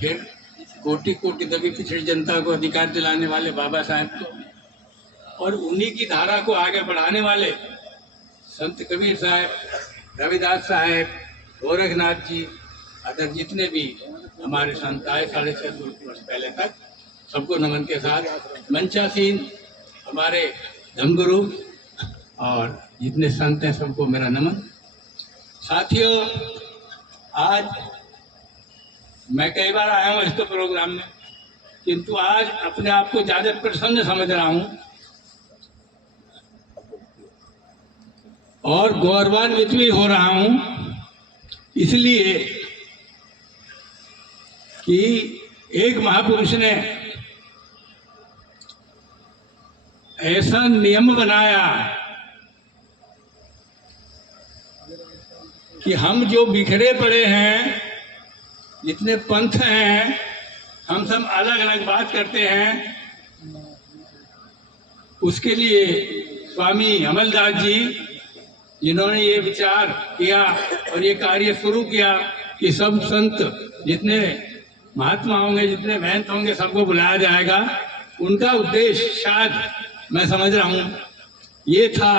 फिर कोटि कोटि दबी पिछड़ी जनता को अधिकार दिलाने वाले बाबा साहब को, और उन्हीं की धारा को आगे बढ़ाने वाले संत कबीर साहब, रविदास साहब, गोरखनाथ जी, अदर जितने भी हमारे संत आए 650 वर्ष पहले तक, सबको नमन के साथ मंचासीन हमारे धर्मगुरु और जितने संत हैं सबको मेरा नमन। साथियों, आज मैं कई बार आया हूँ इस प्रोग्राम में, किंतु आज अपने आप को ज्यादा प्रसन्न समझ रहा हूँ और गौरवान्वित भी हो रहा हूँ, इसलिए कि एक महापुरुष ने ऐसा नियम बनाया कि हम जो बिखरे पड़े हैं, जितने पंथ हैं, हम सब अलग अलग बात करते हैं। उसके लिए स्वामी अमलदास जी, जिन्होंने ये विचार किया और ये कार्य शुरू किया कि सब संत जितने महात्मा होंगे, जितने महंत होंगे, सबको बुलाया जाएगा, उनका उद्देश्य शायद मैं समझ रहा हूँ ये था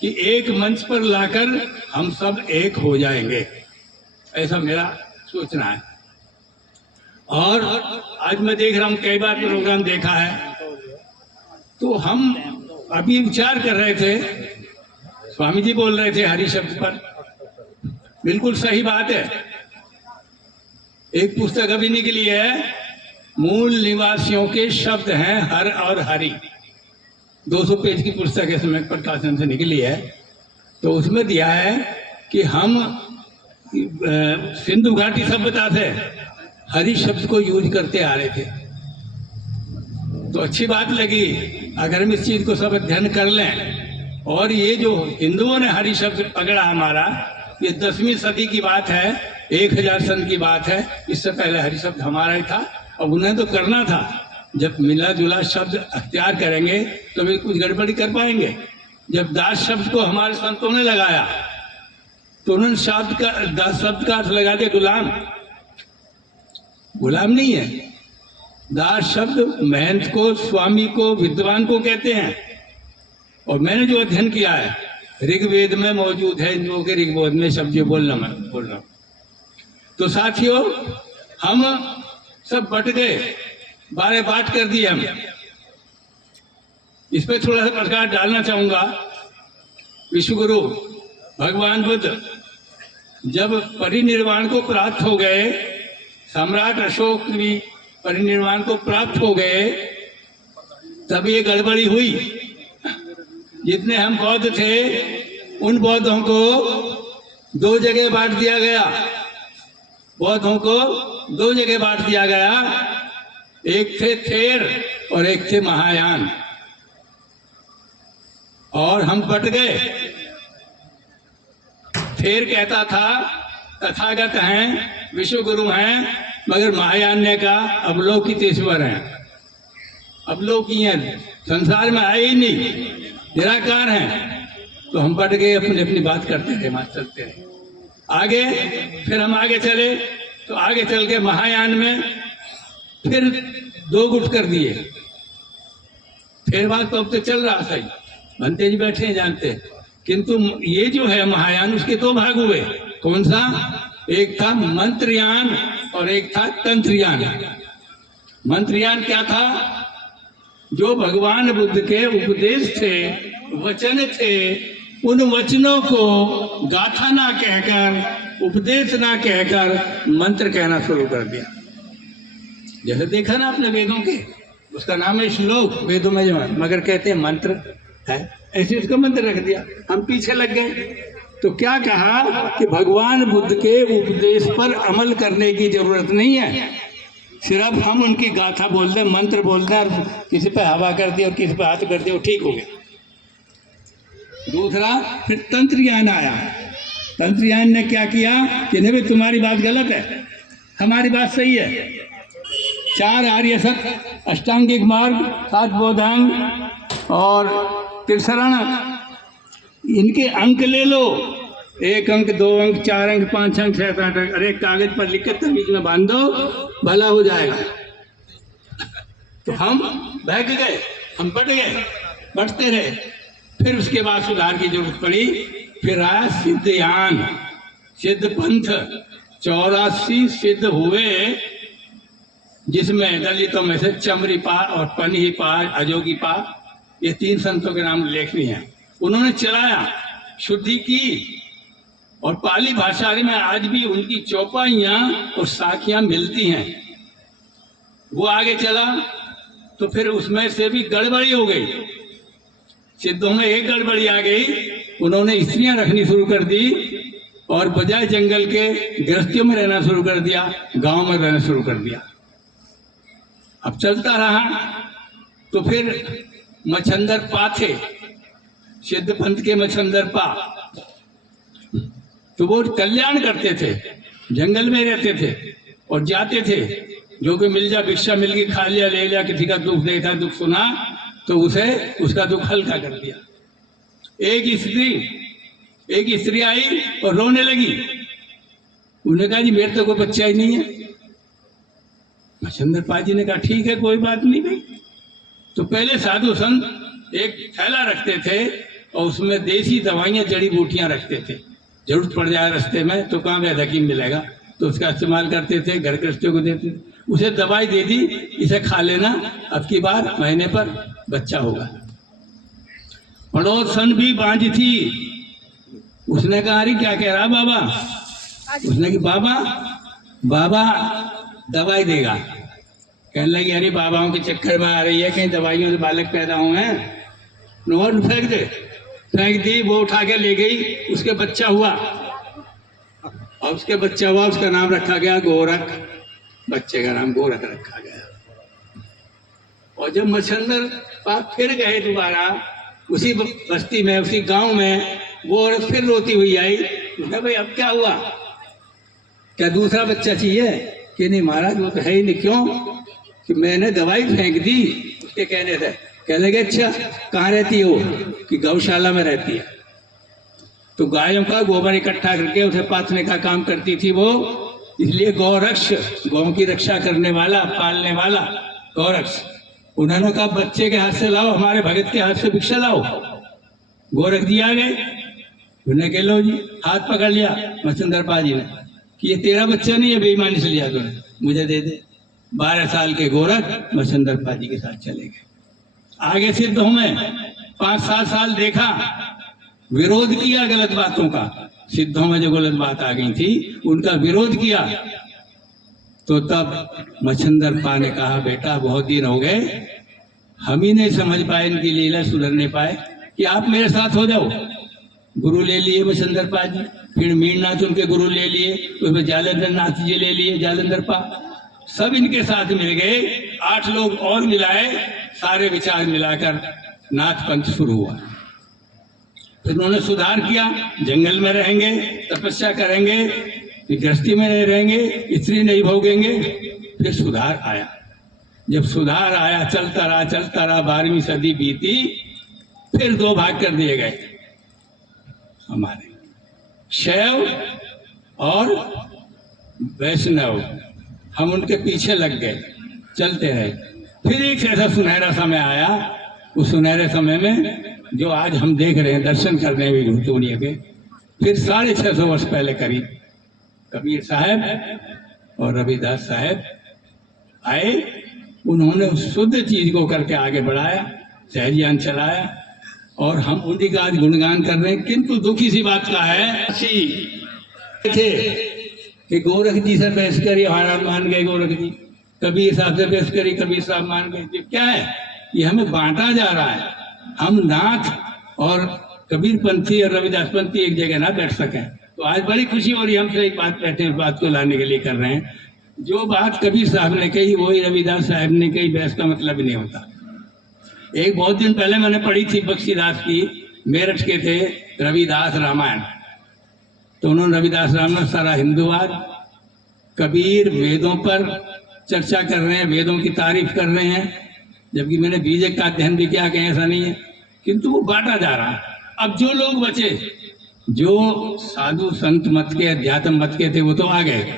कि एक मंच पर लाकर हम सब एक हो जाएंगे, ऐसा मेरा सोचना है। और आज मैं देख रहा हूँ, कई बार प्रोग्राम देखा है, तो हम अभी विचार कर रहे थे, स्वामी जी बोल रहे थे हरि शब्द पर, बिल्कुल सही बात है। एक पुस्तक अभी निकली है, मूल निवासियों के शब्द हैं हर और हरि, 200 पेज की पुस्तक है, समय प्रकाशन से निकली है। तो उसमें दिया है कि हम सिंधु घाटी सभ्यता से हरि शब्द को यूज करते आ रहे थे। तो अच्छी बात लगी अगर हम इस चीज को सब अध्ययन कर लें। और ये जो हिंदुओं ने हरि शब्द पकड़ा हमारा, ये 10वीं सदी की बात है, 1000 सन की बात है। इससे पहले हरि शब्द हमारा ही था, और उन्हें तो करना था। जब मिला जुला शब्द अख्तियार करेंगे तो वे कुछ गड़बड़ी कर पाएंगे। जब दास शब्द को हमारे संतों ने लगाया तो उन्होंने दास शब्द का अर्थ लगा दिया गुलाम। गुलाम नहीं है, दास शब्द महंत को, स्वामी को, विद्वान को कहते हैं। और मैंने जो अध्ययन किया है, ऋग्वेद में मौजूद है, इन लोगों के ऋग्वेद में शब्द जो बोल रहा हूं। तो साथियों, हम सब बट गए, 12 बात कर दिए हम। इस पर थोड़ा सा प्रकाश डालना चाहूंगा। विश्वगुरु भगवान बुद्ध जब परिनिर्वाण को प्राप्त हो गए, सम्राट अशोक भी परिनिर्वाण को प्राप्त हो गए, तब ये गड़बड़ी हुई। जितने हम बौद्ध थे, उन बौद्धों को 2 जगह बांट दिया गया। बौद्धों को 2 जगह बांट दिया गया, एक थे थेर और एक थे महायान। और हम बट गए। थेर कहता था तथागत हैं, विश्वगुरु हैं, मगर महायान ने कहा अवलोकितेश्वर हैं, अवलोकीय संसार में आए ही नहीं, निराकार हैं। तो हम बट गए, अपनी बात करते थे, बात चलते रहे। आगे फिर हम आगे चले, तो आगे चल के महायान में फिर 2 गुट कर दिए। फिर बात तो अब तो चल रहा सही, बनते जी बैठे हैं जानते। किंतु ये जो है महायान, उसके 2 भाग हुए। कौन सा? एक था मंत्रयान और एक था तंत्रयान। मंत्रयान क्या था? जो भगवान बुद्ध के उपदेश थे, वचन थे, उन वचनों को गाथा ना कहकर, उपदेश ना कहकर मंत्र कहना शुरू कर दिया। जैसे देखा ना आपने वेदों के, उसका नाम है श्लोक, वेदों में जो है, मगर कहते हैं मंत्र है, ऐसे उसका मंत्र रख दिया। हम पीछे लग गए। तो क्या कहा कि भगवान बुद्ध के उपदेश पर अमल करने की जरूरत नहीं है, सिर्फ हम उनकी गाथा बोल दें, मंत्र बोल दें, और किसी पे हवा कर दिया और किसी पे हाथ कर दिया, ठीक हो गया। दूसरा फिर तंत्रयान आया। तंत्रयान ने क्या किया कि नहीं भाई तुम्हारी बात गलत है, हमारी बात सही है। 4 आर्य सत्य, अष्टांगिक मार्ग, 7 बोधांग और त्रिशरण, इनके अंक ले लो 1 अंक 2 अंक 4 अंक 5 अंक 6 7 अंक, अरे कागज पर लिख कर तमीज में बांध दो, भला हो जाएगा। तो हम बहक गए, हम बट गए, बटते रहे। फिर उसके बाद सुधार की जरूरत पड़ी। फिर आया सिद्धयान, सिद्ध पंथ, 84 सिद्ध हुए, जिसमें दलितों में से चमरीपा और पन्हीपा, अजोगीपा, ये 3 संतों के नाम लेखनी है। उन्होंने चलाया, शुद्धि की, और पाली भाषा में आज भी उनकी चौपाइयां और साखियां मिलती हैं। वो आगे चला तो फिर उसमें से भी गड़बड़ी हो गई। सिद्धों में एक गड़बड़ी आ गई, उन्होंने स्त्रियां रखनी शुरू कर दी और बजाय जंगल के गृहस्थियों में रहना शुरू कर दिया, गांव में रहना शुरू कर दिया। अब चलता रहा तो फिर मच्छंदर पा थे, सिद्ध पंथ के मच्छंदर पा, तो वो कल्याण करते थे, जंगल में रहते थे और जाते थे, जो कि मिल जा भिक्षा मिल गई, खा लिया, ले लिया, किसी का दुख देखा, दुख सुना तो उसे उसका दुख हल्का कर दिया। एक स्त्री आई और रोने लगी। उन्होंने कहा जी मेरे तो कोई बच्चा ही नहीं है। मच्छंदर पा जी ने कहा ठीक है, कोई बात नहीं भाई। तो पहले साधु संत एक थैला रखते थे और उसमें देसी दवाइयां, जड़ी बूटियां रखते थे, जरूरत पड़ जाए रास्ते में तो कहाँ वैद्य हकीम मिलेगा, तो उसका इस्तेमाल करते थे, घर गृहस्थियों को देते थे। उसे दवाई दे दी, इसे खा लेना, अब की बार महीने पर बच्चा होगा। पड़ोसन भी बांझ थी, उसने कहा अरे क्या कह रहा बाबा? उसने कहा बाबा दवाई देगा। कहने लगी अरे बाबाओं के चक्कर में आ रही है, कहीं दवाइयों से बालक पैदा हुए हैं, नोट फेंक दे। फेंक दी, वो उठा के ले गई, उसके बच्चा हुआ, और उसके बच्चा हुआ, उसका नाम रखा गया गोरख, बच्चे का नाम गोरख रखा गया। और जब मच्छंदर पाप फिर गए दोबारा उसी बस्ती में, उसी गांव में, वो औरत फिर रोती हुई आई। उसने भाई अब क्या हुआ, क्या दूसरा बच्चा चाहिए? कि नहीं महाराज वो तो है ही नहीं। क्यों? कि मैंने दवाई फेंक दी उसके कहने से। कह लगे अच्छा कहाँ रहती है वो? कि गौशाला में रहती है। तो गायों का गोबर इकट्ठा करके उसे पाथने का काम करती थी वो, इसलिए गौरक्ष, गौ की रक्षा करने वाला, पालने वाला गौरक्ष। उन्होंने कहा बच्चे के हाथ से लाओ, हमारे भगत के हाथ से भिक्षा लाओ। गोरख जी आ गए, उन्हें कह लो जी, हाथ पकड़ लिया मच्छंदर पा जी ने कि ये तेरा बच्चा नहीं है, बेईमानी से लिया तूने, मुझे दे दे। 12 साल के गोरख मच्छंदर पा जी के साथ चले गए। आगे सिद्धों में 5-7 साल देखा, विरोध किया गलत बातों का। सिद्धों में जो गलत बात आ गई थी उनका विरोध किया। तो तब मच्छंदर पा ने कहा बेटा बहुत दिन हो गए, हम ही नहीं समझ पाए, इनकी लीला सुधर नहीं पाए, कि आप मेरे साथ हो जाओ। गुरु ले लिए मच्छंदर पा जी, फिर मीरनाथ उनके गुरु ले लिए, उसमें जालंधर नाथ जी ले लिए, जालंधर पा, सब इनके साथ मिल गए। 8 लोग और मिलाए, सारे विचार मिलाकर नाथ पंथ शुरू हुआ। फिर उन्होंने सुधार किया, जंगल में रहेंगे, तपस्या करेंगे, गृहस्थी में नहीं रहेंगे, स्त्री नहीं भोगेंगे। फिर सुधार आया। जब सुधार आया, चलता रहा 12वीं सदी बीती, फिर 2 भाग कर दिए गए हमारे, शैव और वैष्णव। हम उनके पीछे लग गए, चलते रहे। फिर एक ऐसा सुनहरा समय आया, उस सुनहरे समय में जो आज हम देख रहे हैं, दर्शन करने में दुनिया के, फिर 650 वर्ष पहले करीब कबीर साहब और रविदास साहब आए। उन्होंने उस शुद्ध चीज को करके आगे बढ़ाया, सहजियान चलाया, और हम उन्हीं का आज गुणगान कर रहे हैं। किंतु दुखी सी बात का है थे कि गोरख जी से बहस करी, हारा मान गए गोरख जी, कबीर साहब से बहस करी, कबीर साहब मान गए। ये क्या है? ये हमें बांटा जा रहा है। हम नाथ और कबीर पंथी और रविदास पंथी एक जगह ना बैठ सके। तो आज बड़ी खुशी हो रही है, हमसे एक बात बैठे, इस बात को लाने के लिए कर रहे हैं। जो बात कबीर साहब ने कही वही रविदास साहब ने कही, बहस का मतलब नहीं होता। एक बहुत दिन पहले मैंने पढ़ी थी बख्शीदास की, मेरठ के थे, रविदास रामायण। तो उन्होंने रविदास रामायण सारा हिंदूवाद, कबीर वेदों पर चर्चा कर रहे हैं, वेदों की तारीफ कर रहे हैं, जबकि मैंने बीजक का अध्ययन भी किया, कहीं ऐसा नहीं है, किंतु वो बांटा जा रहा है। अब जो लोग बचे जो साधु संत मत के, अध्यात्म मत के थे, वो तो आ गए,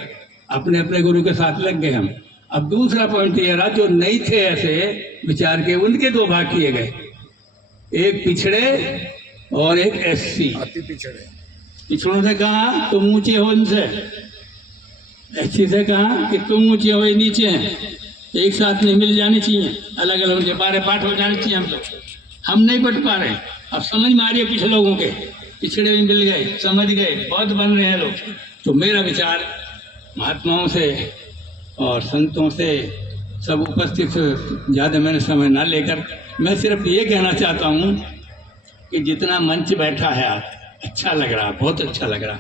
अपने अपने गुरु के साथ लग गए हम। अब दूसरा पॉइंट ये रहा, जो नहीं थे ऐसे विचार के, उनके दो भाग किए गए, एक पिछड़े और एक एससी। अति पिछड़े। पिछड़ों से कहा तुम ऊंचे हो इनसे, एससी से कहा कि तुम ऊंचे हो, ये नीचे हैं, एक साथ नहीं मिल जानी चाहिए, अलग अलग उनके बारे पाठ हो जाने चाहिए। हम नहीं बट पा रहे। अब समझ में आ रही है पिछले लोगों के, पिछड़े भी मिल गए, समझ गए, बहुत बन रहे हैं लोग। तो मेरा विचार महात्माओं से और संतों से, सब उपस्थित से ज़्यादा मैंने समय ना लेकर, मैं सिर्फ ये कहना चाहता हूँ कि जितना मंच बैठा है आप, अच्छा लग रहा, बहुत अच्छा लग रहा।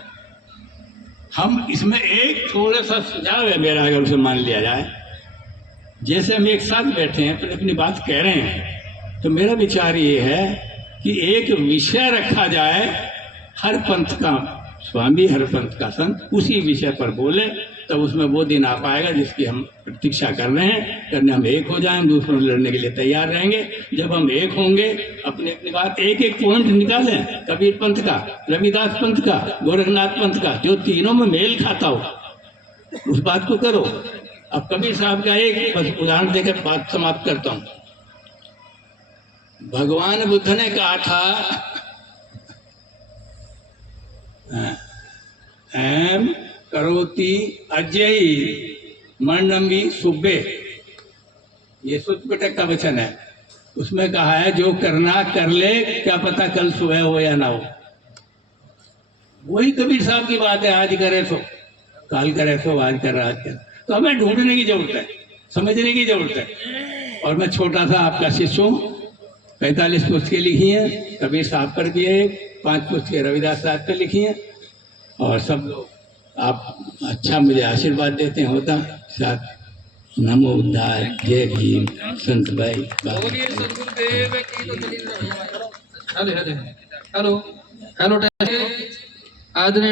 हम इसमें एक थोड़ा सा सुझाव है मेरा, अगर उसे मान लिया जाए, जैसे हम एक साथ बैठे हैं अपनी अपनी बात कह रहे हैं, तो मेरा विचार ये है कि एक विषय रखा जाए, हर पंथ का स्वामी, हर पंथ का संत उसी विषय पर बोले, तब उसमें वो दिन आ पाएगा जिसकी हम प्रतीक्षा कर रहे हैं। करने हम एक हो जाएं, दूसरों से लड़ने के लिए तैयार रहेंगे। जब हम एक होंगे, अपने अपनी बात एक एक पॉइंट निकालें, कबीर पंथ का, रविदास पंथ का, गोरखनाथ पंथ का, जो तीनों में मेल खाता हो, उस बात को करो। अब कबीर साहब का एक बस उदाहरण देकर बात समाप्त करता हूँ। भगवान बुद्ध ने कहा था, एम करोति अजयी मरणमी सुबे, ये सुत पिटक का वचन है। उसमें कहा है जो करना कर ले, क्या पता कल सुबह हो या ना हो। वही कबीर साहब की बात है, आज करे सो काल करे सो आज कर रहा, आज कर। तो हमें ढूंढने की जरूरत है, समझने की जरूरत है। और मैं छोटा सा आपका शिष्य हूँ, 45 पुस्तकें लिखी हैं कबीर साहब पर की है, 5 पुस्तकें रविदास साहब पर लिखी हैं, और सब लोग आप अच्छा मुझे आशीर्वाद देते हैं। होता साथ नमो उद्धार, जय भीम, संत भाई। Hello hello.